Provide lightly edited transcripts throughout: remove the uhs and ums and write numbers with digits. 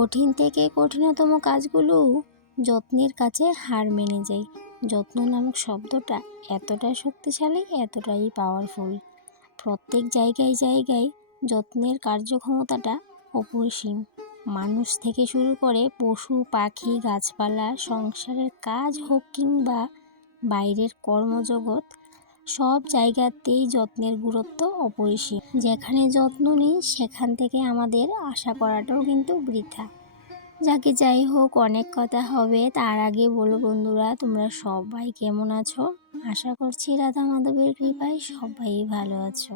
কঠিন থেকে কঠিনতম কাজগুলো যত্নের কাছে হার মেনে যায়। যত্ন নামক শব্দটা এতটাই শক্তিশালী, এতটাই পাওয়ারফুল। প্রত্যেক জায়গায় জায়গায় যত্নের কার্যক্ষমতাটা অপরিসীম। মানুষ থেকে শুরু করে পশু পাখি গাছপালা, সংসারের কাজ হোক কিংবা বাইরের কর্মজগৎ, সব জায়গাতেই যত্নের গুরুত্ব অপরিসীম। যেখানে যত্ন নেই সেখান থেকে আমাদের আশা করাটাও কিন্তু বৃথা। যাকে যাই হোক, অনেক কথা হবে, তার আগে বলো বন্ধুরা, তোমরা সবাই কেমন আছো? আশা করছি রাধা মাধবের কৃপায় সবাই ভালো আছো।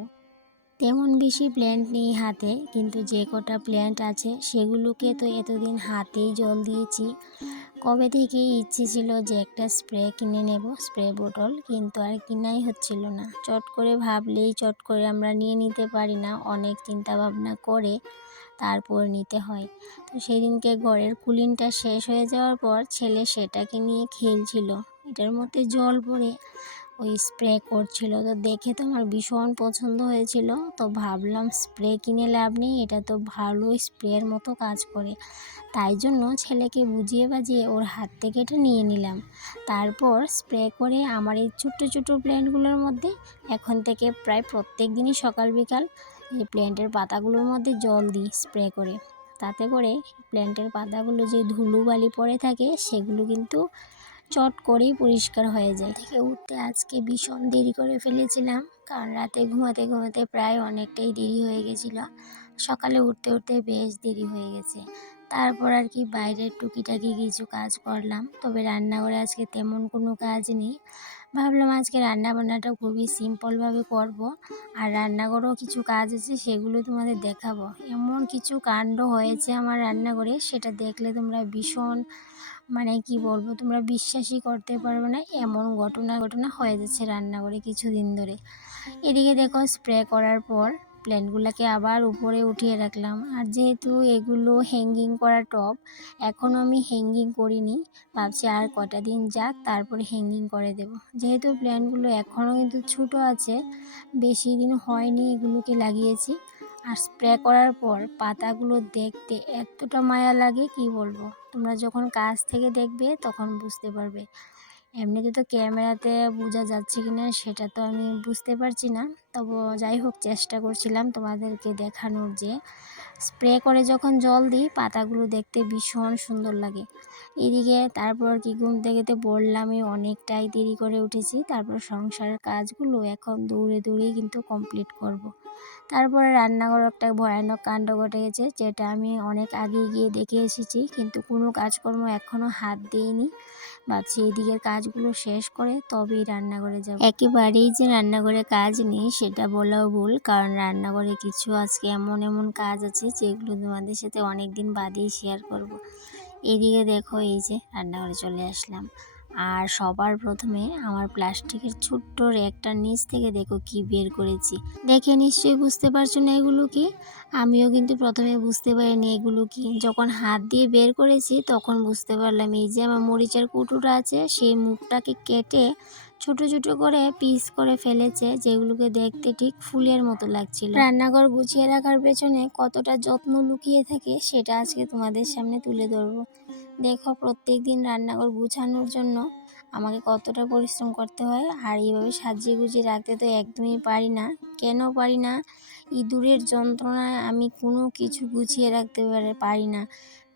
তেমন বেশি প্ল্যান্ট নেই হাতে, কিন্তু যে কটা প্ল্যান্ট আছে সেগুলোকে তো এতদিন হাতেই জল দিয়েছি। কবে থেকেই ইচ্ছে ছিল যে একটা স্প্রে কিনে নেব, স্প্রে বোতল, কিন্তু আর কিনাই হচ্ছিল না। চট করে ভাবলেই চট করে আমরা নিয়ে নিতে পারি না, অনেক চিন্তা ভাবনা করে তারপর নিতে হয়। তো সেদিনকে ঘরের কুলিংটা শেষ হয়ে যাওয়ার পর ছেলে সেটাকে নিয়ে খেলছিল, এটার মধ্যে জল পড়ে ওই স্প্রে করছিল। তো দেখে তো আমার ভীষণ পছন্দ হয়েছিল, তো ভাবলাম স্প্রে কিনে লাভ নেই, এটা তো ভালো স্প্রের মতো কাজ করে। তাই জন্য ছেলেকে বুঝিয়ে বাজিয়ে ওর হাত থেকে এটা নিয়ে নিলাম। তারপর স্প্রে করে আমার এই ছোট্ট ছোট্ট প্ল্যান্টগুলোর মধ্যে এখন থেকে প্রায় প্রত্যেক দিনই সকাল বিকাল এই প্ল্যান্টের পাতাগুলোর মধ্যে জল দিই স্প্রে করে। তাতে করে প্ল্যান্টের পাতাগুলো যে ধুলোবালি পড়ে থাকে সেগুলো কিন্তু চট করেই পরিষ্কার হয়ে যায়। থেকে উঠতে আজকে ভীষণ দেরি করে ফেলেছিলাম, কারণ রাতে ঘুমাতে ঘুমাতে প্রায় অনেকটাই দেরি হয়ে গেছিলো। সকালে উঠতে উঠতে বেশ দেরি হয়ে গেছে। তারপর আর কি বাইরের টুকিটাকি কিছু কাজ করলাম, তবে রান্নাঘরে আজকে তেমন কোনো কাজ নেই। ভাবলাম আজকে রান্নাবান্নাটা খুবই সিম্পলভাবে করব, আর রান্নাঘরেও কিছু কাজ আছে সেগুলো তোমাদের দেখাবো। এমন কিছু কাণ্ড হয়েছে আমার রান্নাঘরে, সেটা দেখলে তোমরা ভীষণ কি বলবো, তোমরা বিশ্বাসই করতে পারবে না, এমন ঘটনা হয়ে যাচ্ছে রান্নাঘরে কিছুদিন ধরে। এদিকে দেখো স্প্রে করার পর প্ল্যান্টগুলোকে আবার উপরে উঠিয়ে রাখলাম। আর যেহেতু এগুলো হ্যাঙ্গিং করা টব, এখনও আমি হ্যাঙ্গিং করিনি, ভাবছি আর কটা দিন যাক তারপরে হ্যাঙ্গিং করে দেব। যেহেতু প্ল্যান্টগুলো এখনও কিন্তু ছোটো আছে, বেশি দিন হয়নি এগুলোকে লাগিয়েছি। আর স্প্রে করার পর পাতাগুলো দেখতে এতটা মায়া লাগে কি বলবো, তোমরা যখন কাছ থেকে দেখবে তখন বুঝতে পারবে। এমনিতে তো ক্যামেরাতে বোঝা যাচ্ছে কিনা সেটা তো আমি বুঝতে পারছি না, তবু যাই হোক চেষ্টা করছিলাম তোমাদেরকে দেখানোর যে স্প্রে করে যখন জল দিই পাতাগুলো দেখতে ভীষণ সুন্দর লাগে। এদিকে তারপর কি ঘুম থেকে তো বললামই অনেকটাই দেরি করে উঠেছি, তারপর সংসারের কাজগুলো এখন দৌড়ে দৌড়েই কিন্তু কমপ্লিট করব। তারপরে রান্নাঘরে একটা ভয়ানক কাণ্ড ঘটে গেছে, যেটা আমি অনেক আগে গিয়ে দেখে এসেছি, কিন্তু কোনো কাজকর্ম এখনও হাত দিইনি। ভাবছি এদিকের কাজগুলো শেষ করে তবেই রান্নাঘরে যাব। একেবারেই যে রান্নাঘরে কাজ নেই সেটা বলাও ভুল, কারণ রান্নাঘরে কিছু আজকে এমন এমন কাজ আছে যেগুলো তোমাদের সাথে অনেক দিন বাদেই শেয়ার করব। এইদিকে দেখো এই যে রান্নাঘরে চলে আসলাম, আর সবার প্রথমে আমার প্লাস্টিকের ছোট্ট র্যাকটার নিচ থেকে দেখো কি বের করেছি। দেখে নিশ্চয়ই বুঝতে পারছো না এগুলো কি। আমিও কিন্তু প্রথমে বুঝতে পারিনি এগুলো কি, যখন হাত দিয়ে বের করেছি তখন বুঝতে পারলাম। এই যে আমার মরিচের কুটুটা আছে সেই মুখটাকে কেটে ছোট ছোট করে পিস করে ফেলেছে, যেগুলোকে দেখতে ঠিক ফুলের মতো লাগছিল। রান্নাঘর গুছিয়ে রাখার পেছনে কতটা যত্ন লুকিয়ে থাকে সেটা আজকে তোমাদের সামনে তুলে ধরবো। দেখো প্রত্যেক দিন রান্নাঘর গুছানোর জন্য আমাকে কতটা পরিশ্রম করতে হয়, আর এইভাবে সাজিয়ে গুছিয়ে রাখতে তো একদমই পারি না। কেন পারি না? ইঁদুরের যন্ত্রণায় আমি কোনো কিছু গুছিয়ে রাখতে পারি না।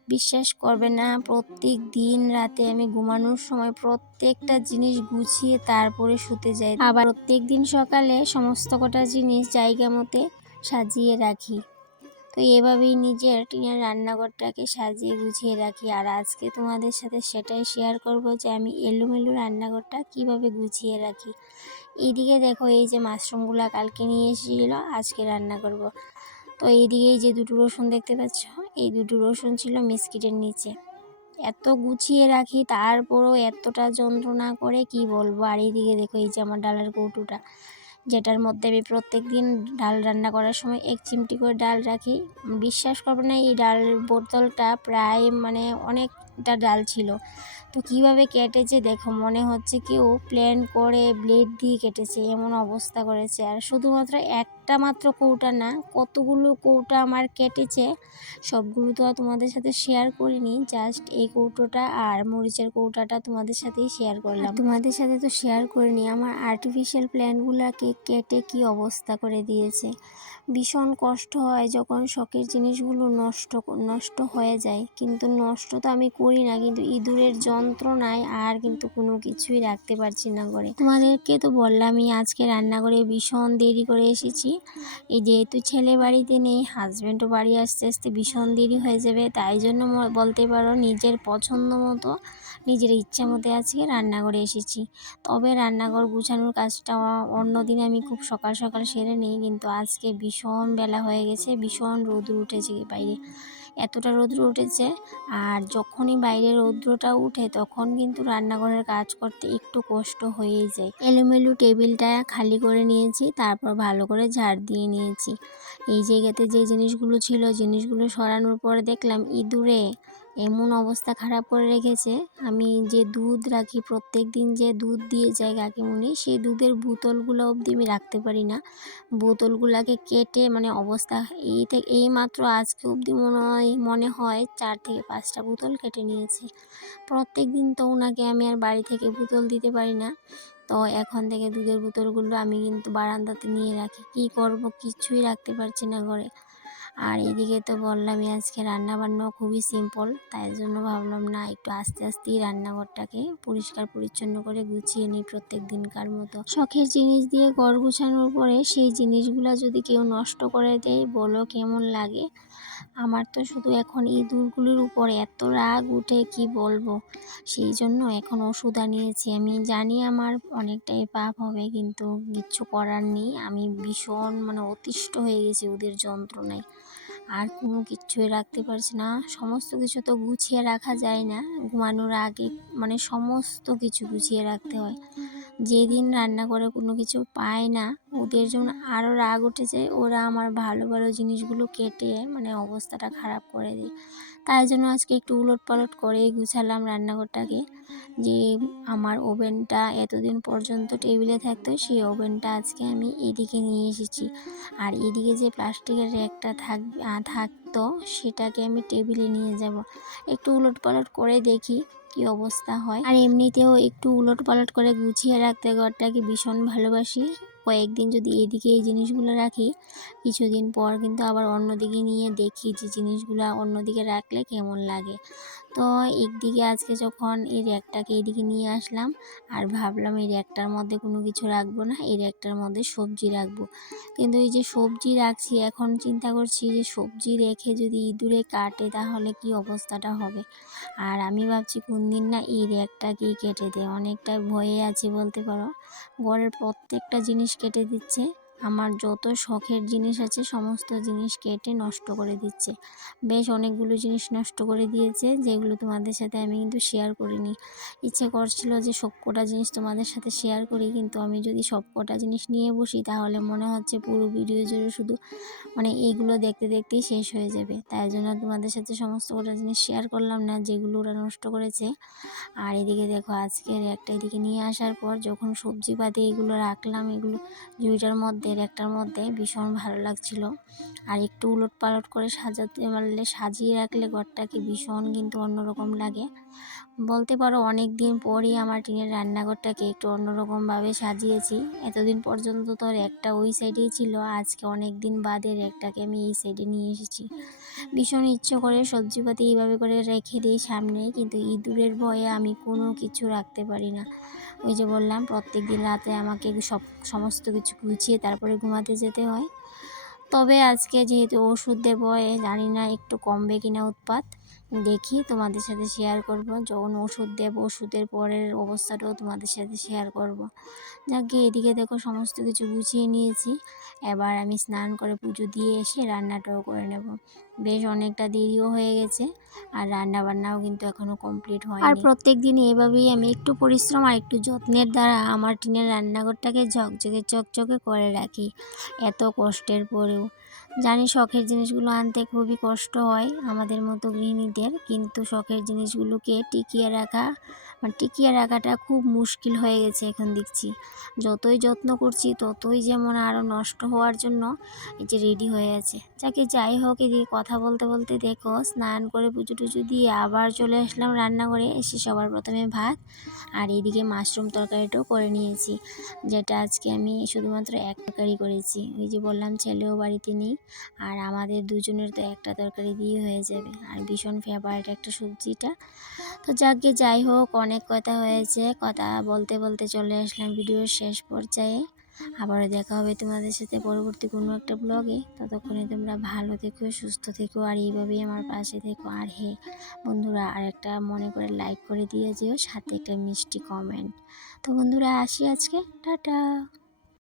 বিশ্বাস করবে না, প্রত্যেক দিন রাতে আমি ঘুমানোর সময় প্রত্যেকটা জিনিস গুছিয়ে তারপরে শুতে যাই, আবার প্রত্যেক দিন সকালে সমস্ত কটা জিনিস জায়গা মতে সাজিয়ে রাখি। তো এভাবেই নিজের টিনের রান্নাঘরটাকে সাজিয়ে গুছিয়ে রাখি। আর আজকে তোমাদের সাথে সেটাই শেয়ার করব যে আমি এলোমেলো রান্নাঘরটা কিভাবে গুছিয়ে রাখি। এইদিকে দেখো এই যে মাশরুমগুলো কালকে নিয়ে এসেছিল, আজকে রান্না করব। তো এইদিকে এই যে দুটো রসুন দেখতে পাচ্ছ, এই দুটো রসুন ছিল মিস্কিটের নিচে। এত গুছিয়ে রাখি তারপরও এতটা যন্ত্রণা করে কি বলবো। আর এইদিকে দেখো এই যে আমার ডালের কৌটোটা, যেটার মধ্যে আমি প্রত্যেক দিন ডাল রান্না করার সময় 1 চিমটি করে ডাল রাখি। বিশ্বাস করবে না, এই ডাল বোতলটা প্রায় অনেকটা ডাল ছিল, তো কিভাবে কেটেছে দেখো, মনে হচ্ছে কেউ প্ল্যান করে ব্লেড দিয়ে কেটেছে, এমন অবস্থা করেছে। আর শুধুমাত্র একটা মাত্র কৌটা না, কতগুলো কৌটা আমার কেটেছে। সবগুলো তো আর তোমাদের সাথে শেয়ার করিনি, জাস্ট এই কৌটোটা আর মরিচের কৌটাটা তোমাদের সাথেই শেয়ার করলাম। তোমাদের সাথে তো শেয়ার করিনি আমার আর্টিফিশিয়াল প্ল্যান্টগুলোকে কেটে কি অবস্থা করে দিয়েছে। ভীষণ কষ্ট হয় যখন শখের জিনিসগুলো নষ্ট হয়ে যায়, কিন্তু নষ্ট তো আমি করি না, কিন্তু ইঁদুরের যন্ত্রণায় আর কিন্তু কোনো কিছুই রাখতে পারছি না ঘরে। তোমাদেরকে তো বললামই আজকে রান্নাঘরে ভীষণ দেরি করে এসেছি। এই যেহেতু ছেলে বাড়িতে নেই, হাজব্যান্ডও বাড়ি আসতে আসতে ভীষণ দেরি হয়ে যাবে, তাই জন্য বলতে পারো নিজের পছন্দ মতো নিজের ইচ্ছা মতো আজকে রান্নাঘরে এসেছি। তবে রান্নাঘর গুছানোর কাজটা অন্যদিন আমি খুব সকাল সকাল সেরে নিই, কিন্তু আজকে ভীষণ বেলা হয়ে গেছে, ভীষণ রৌদ্র উঠেছে বাইরে, এতটা রৌদ্র উঠেছে। আর যখনই বাইরে রৌদ্রটা উঠে তখন কিন্তু রান্নাঘরের কাজ করতে একটু কষ্ট হয়েই যায়। এলোমেলো টেবিলটা খালি করে নিয়েছি, তারপর ভালো করে ঝাড় দিয়ে নিয়েছি। এই জায়গাতে যে জিনিসগুলো ছিল, জিনিসগুলো সরানোর পরে দেখলাম ইঁদুরে এমন অবস্থা খারাপ করে রেখেছে। আমি যে দুধ রাখি, প্রত্যেক দিন যে দুধ দিয়ে যায় কাকিমুনি, সেই দুধের বোতলগুলো অবধি আমি রাখতে পারি না। বোতলগুলোকে কেটে মানে অবস্থা এই মাত্র আজকে অবধি মনে হয় 4 থেকে 5টা বোতল কেটে নিয়েছে। প্রত্যেক দিন তো ওনাকে আমি আর বাড়ি থেকে বোতল দিতে পারি না, তো এখন থেকে দুধের বোতলগুলো আমি কিন্তু বারান্দাতে নিয়ে রাখি। কি করব, কিছুই রাখতে পারছি না ঘরে। আর এদিকে তো বললামই আজকে রান্না বান্নাও খুবই সিম্পল, তাই জন্য ভাবলাম না একটু আস্তে আস্তেই রান্নাঘরটাকে পরিষ্কার পরিচ্ছন্ন করে গুছিয়ে নিই প্রত্যেক দিনকার মতো। শখের জিনিস দিয়ে ঘর গুছানোর পরে সেই জিনিসগুলো যদি কেউ নষ্ট করে দেয়, বলো কেমন লাগে। আমার তো শুধু এখন ইঁদুরগুলির উপর এত রাগ উঠে কি বলবো। সেই জন্য এখন ওষুধ আনিয়েছি। আমি জানি আমার অনেকটাই পাপ হবে, কিন্তু কিচ্ছু করার নেই। আমি ভীষণ অতিষ্ঠ হয়ে গেছি ওদের যন্ত্রণায়, আর কোনো কিচ্ছুই রাখতে পারছি না। সমস্ত কিছু তো গুছিয়ে রাখা যায় না, ঘুমানোর আগে সমস্ত কিছু গুছিয়ে রাখতে হয়। যেদিন রান্না করে কোনো কিছু পায় না, ওদের জন্য আরও রাগ উঠে যায়। ওরা আমার ভালো ভালো জিনিসগুলো কেটে অবস্থাটা খারাপ করে দেয়। তাই জন্য আজকে একটু উলটপালট করেই গুছালাম রান্নাঘরটাকে। যে আমার ওভেনটা এতদিন পর্যন্ত টেবিলে থাকতো, সেই ওভেনটা আজকে আমি এদিকে নিয়ে এসেছি। আর এদিকে যে প্লাস্টিকের র্যাকটা থাকতো, সেটাকে আমি টেবিলে নিয়ে যাব। একটু উলটপালট করে দেখি কি অবস্থা হয়। আর এমনিতেও একটু উলটপালট করে গুছিয়ে রাখতে ঘরটাকে ভীষণ ভালোবাসি। কয়েকদিন যদি এদিকে এই জিনিসগুলো রাখি, কিছুদিন পর কিন্তু আবার অন্যদিকে নিয়ে দেখি যে জিনিসগুলো অন্যদিকে রাখলে কেমন লাগে। তো একদিকে আজকে যখন এই র্যাকটাকে এদিকে নিয়ে আসলাম, আর ভাবলাম এই র্যাকটার মধ্যে কোনো কিছু রাখবো না, এই র্যাকটার মধ্যে সবজি রাখবো। কিন্তু এই যে সবজি রাখছি, এখন চিন্তা করছি যে সবজি রেখে যদি ইঁদুরে কাটে তাহলে কি অবস্থাটা হবে। আর আমি ভাবছি কোন দিন না এই র্যাকটাকেই কেটে দেয়, অনেকটা ভয়ে আছি বলতে পারো। ঘরের প্রত্যেকটা জিনিস কেটে দিচ্ছে, আমার যত শখের জিনিস আছে সমস্ত জিনিস কেটে নষ্ট করে দিচ্ছে। বেশ অনেকগুলো জিনিস নষ্ট করে দিয়েছে, যেগুলো তোমাদের সাথে আমি কিন্তু শেয়ার করিনি। ইচ্ছে করছিল যে সবকটা জিনিস তোমাদের সাথে শেয়ার করি, কিন্তু আমি যদি সবকটা জিনিস নিয়ে বসি তাহলে মনে হচ্ছে পুরো ভিডিও জুড়ে শুধু এইগুলো দেখতে দেখতেই শেষ হয়ে যাবে। তাই জন্য তোমাদের সাথে সমস্ত কটা জিনিস শেয়ার করলাম না যেগুলো ওরা নষ্ট করেছে। আর এদিকে দেখো আজকের একটা এদিকে নিয়ে আসার পর যখন সবজি পাতি এগুলো রাখলাম, এগুলো জুইটার মধ্যে একটার মধ্যে ভীষণ ভালো লাগছিল। আর একটু উলট পালট করে সাজাতে পারলে, সাজিয়ে রাখলে ঘরটাকে ভীষণ কিন্তু অন্যরকম লাগে। বলতে পারো অনেক দিন পরই আমার টিনের রান্নাঘরটাকে একটু অন্যরকমভাবে সাজিয়েছি। এতদিন পর্যন্ত তো একটা ওই সাইডেই ছিল, আজকে অনেক দিন বাদে একটাকে আমি এই সাইডে নিয়ে এসেছি। ভীষণ ইচ্ছে করে সবজিপাতি এইভাবে করে রেখে দিই সামনে, কিন্তু ইঁদুরের ভয়ে আমি কোনো কিছু রাখতে পারি না। ওই যে বললাম প্রত্যেক দিন রাতে আমাকে সমস্ত কিছু গুছিয়ে তারপরে ঘুমাতে যেতে হয়। তবে আজকে যেহেতু ওষুধ দেবো, জানি না একটু কমবে কিনা উৎপাত, দেখি তোমাদের সাথে শেয়ার করব। যখন ওষুধ দেবো ওষুধের পরের অবস্থাটাও তোমাদের সাথে শেয়ার করব। যাকে এদিকে দেখো সমস্ত কিছু গুছিয়ে নিয়েছি, এবার আমি স্নান করে পুজো দিয়ে এসে রান্নাটাও করে নেব। বেশ অনেকটা দেরিও হয়ে গেছে, আর রান্না বান্নাও কিন্তু এখনও কমপ্লিট হয়নি। আর প্রত্যেক দিন এভাবেই আমি একটু পরিশ্রম আর একটু যত্নের দ্বারা আমার টিনের রান্নাঘরটাকে ঝকঝকে চকচকে করে রাখি, এত কষ্টের পরেও। জানি শখের জিনিসগুলো আনতে খুবই কষ্ট হয় আমাদের মতো গৃহিণীদের, কিন্তু শখের জিনিসগুলোকে টিকিয়ে রাখাটা খুব মুশকিল হয়ে গেছে এখন দেখছি। যতই যত্ন করছি ততই যেমন আরও নষ্ট হওয়ার জন্য এই যে রেডি হয়ে আছে। যাই হোক, এদিকে কথা বলতে বলতে দেখো স্নান করে পুজো টুজো দিয়ে আবার চলে আসলাম রান্নাঘরে। এসে সবার প্রথমে ভাত আর এইদিকে মাশরুম তরকারিটাও করে নিয়েছি, যেটা আজকে আমি শুধুমাত্র এক তরকারি করেছি। ওই যে বললাম ছেলেও বাড়িতে নেই, আর আমাদের দুজনের তো একটা তরকারি দিয়ে হয়ে যাবে। আর ভীষণ ফেভারিট একটা সবজিটা। তো যাই হোক, অনেক কথা হয়েছে, কথা বলতে বলতে চলে আসলাম ভিডিওর শেষ পর্যায়ে। আবারও দেখা হবে তোমাদের সাথে পরবর্তী কোনো একটা ব্লগে। ততক্ষণে তোমরা ভালো থেকো, সুস্থ থেকো, আর এইভাবেই আমার পাশে থেকো। আর হে বন্ধুরা, আর একটা মনে করে লাইক করে দিয়ে যেও, সাথে একটা মিষ্টি কমেন্ট। তো বন্ধুরা, আসি আজকে, টাটা।